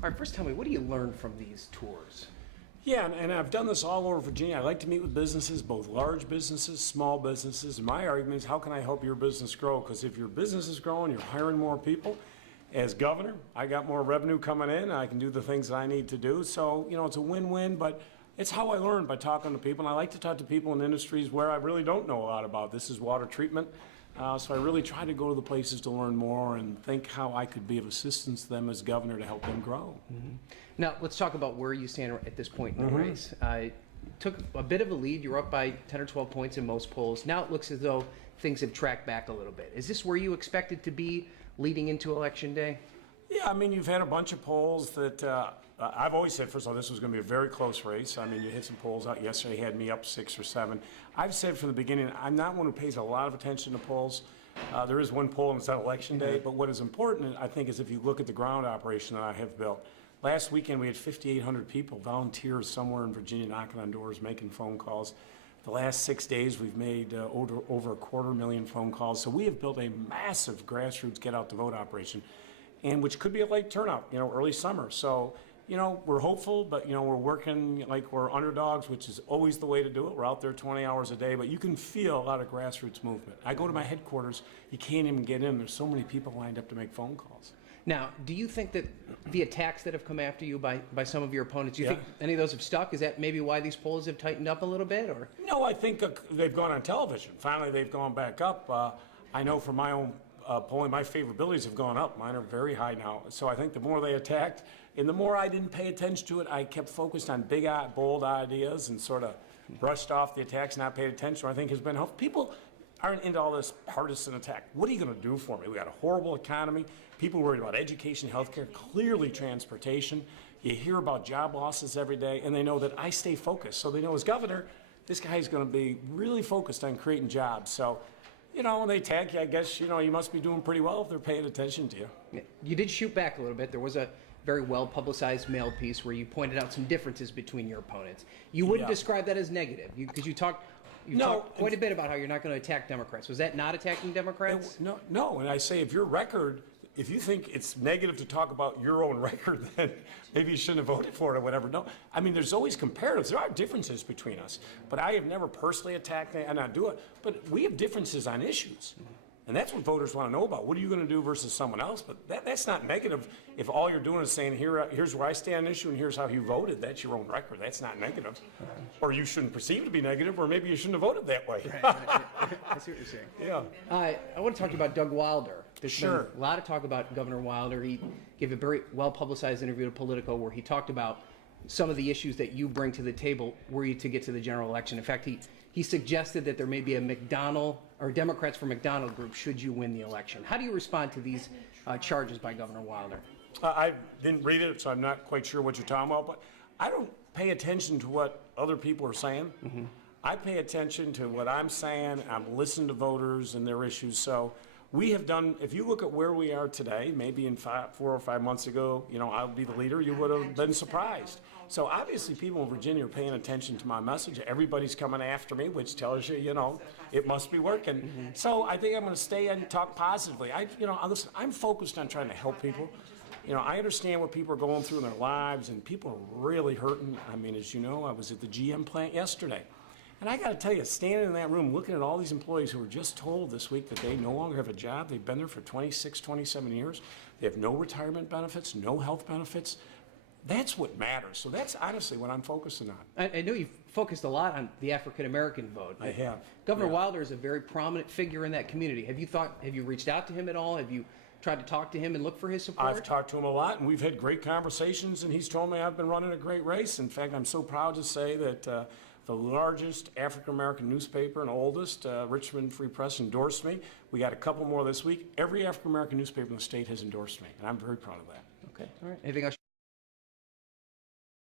All right, first tell me, what do you learn from these tours? Yeah, and I've done this all over Virginia. I like to meet with businesses, both large businesses, small businesses. And my argument is, how can I help your business grow? Because if your business is growing, you're hiring more people. As governor, I got more revenue coming in. I can do the things that I need to do. So, it's a win-win, but it's how I learn, by talking to people. And I like to talk to people in industries where I really don't know a lot about. This is water treatment. So I really try to go to the places to learn more and think how I could be of assistance to them as governor to help them grow. Mm-hmm. Now, let's talk about where you stand at this point in the race. Took a bit of a lead. You're up by 10 or 12 points in most polls. Now it looks as though things have tracked back a little bit. Is this where you expected to be leading into Election Day? Yeah, I mean, you've had a bunch of polls that I've always said, first of all, this was going to be a very close race. I mean, you hit some polls out yesterday, had me up 6 or 7. I've said from the beginning, I'm not one who pays a lot of attention to polls. There is one poll, and it's on Election Day. But what is important, I think, is if you look at the ground operation that I have built. Last weekend, we had 5,800 people, volunteers somewhere in Virginia, knocking on doors, making phone calls. The last 6 days, we've made over 250,000 phone calls. So we have built a massive grassroots get-out-to-vote operation, and which could be a late turnout, early summer. So, we're hopeful, but, we're working like we're underdogs, which is always the way to do it. We're out there 20 hours a day, but you can feel a lot of grassroots movement. I go to my headquarters, you can't even get in. There's so many people lined up to make phone calls. Now, do you think that the attacks that have come after you by some of your opponents, do you think any of those have stuck? Is that maybe why these polls have tightened up a little bit? Or no, I think they've gone on television. Finally, they've gone back up. I know from my own polling, my favorabilities have gone up. Mine are very high now. So I think the more they attacked, and the more I didn't pay attention to it, I kept focused on big, bold ideas and sort of brushed off the attacks, not paid attention, I think has been helpful. People aren't into all this partisan attack. What are you going to do for me? We got a horrible economy. People worried about education, healthcare, clearly transportation. You hear about job losses every day, and they know that I stay focused. So they know as governor, this guy is going to be really focused on creating jobs. So, when they attack you, I guess, you must be doing pretty well if they're paying attention to you. You did shoot back a little bit. There was a very well-publicized mail piece where you pointed out some differences between your opponents. You wouldn't describe that as negative, because you talked quite a bit about how you're not going to attack Democrats. Was that not attacking Democrats? No. And I say, if you think it's negative to talk about your own record, then maybe you shouldn't have voted for it or whatever. No, I mean, there's always comparatives. There are differences between us, but I have never personally attacked and I do it. But we have differences on issues. And that's what voters want to know about. What are you going to do versus someone else? But that's not negative. If all you're doing is saying, here's where I stand on an issue and here's how you voted, that's your own record. That's not negative. Or you shouldn't perceive it to be negative, or maybe you shouldn't have voted that way. Right. I see what you're saying. Yeah. I want to talk about Doug Wilder. There's been a lot of talk about Governor Wilder. He gave a very well-publicized interview to Politico where he talked about some of the issues that you bring to the table were you to get to the general election. In fact, he suggested that there may be a McDonald or Democrats for McDonald group should you win the election. How do you respond to these charges by Governor Wilder? I didn't read it, so I'm not quite sure what you're talking about, but I don't pay attention to what other people are saying. Mm-hmm. I pay attention to what I'm saying. I'm listening to voters and their issues. So we have done, if you look at where we are today, maybe in 4 or 5 months ago, I'll be the leader, you would have been surprised. So obviously people in Virginia are paying attention to my message. Everybody's coming after me, which tells you, it must be working. Mm-hmm. So I think I'm going to stay and talk positively. Listen, I'm focused on trying to help people. I understand what people are going through in their lives, and people are really hurting. I mean, as you know, I was at the GM plant yesterday. And I got to tell you, standing in that room, looking at all these employees who were just told this week that they no longer have a job. They've been there for 26, 27 years. They have no retirement benefits, no health benefits. That's what matters. So that's honestly what I'm focusing on. I know you've focused a lot on the African-American vote. I have. Governor Wilder is a very prominent figure in that community. Have you reached out to him at all? Have you tried to talk to him and look for his support? I've talked to him a lot, and we've had great conversations, and he's told me I've been running a great race. In fact, I'm so proud to say that the largest African-American newspaper and oldest, Richmond Free Press, endorsed me. We got a couple more this week. Every African-American newspaper in the state has endorsed me, and I'm very proud of that. Okay. All right. Anything else?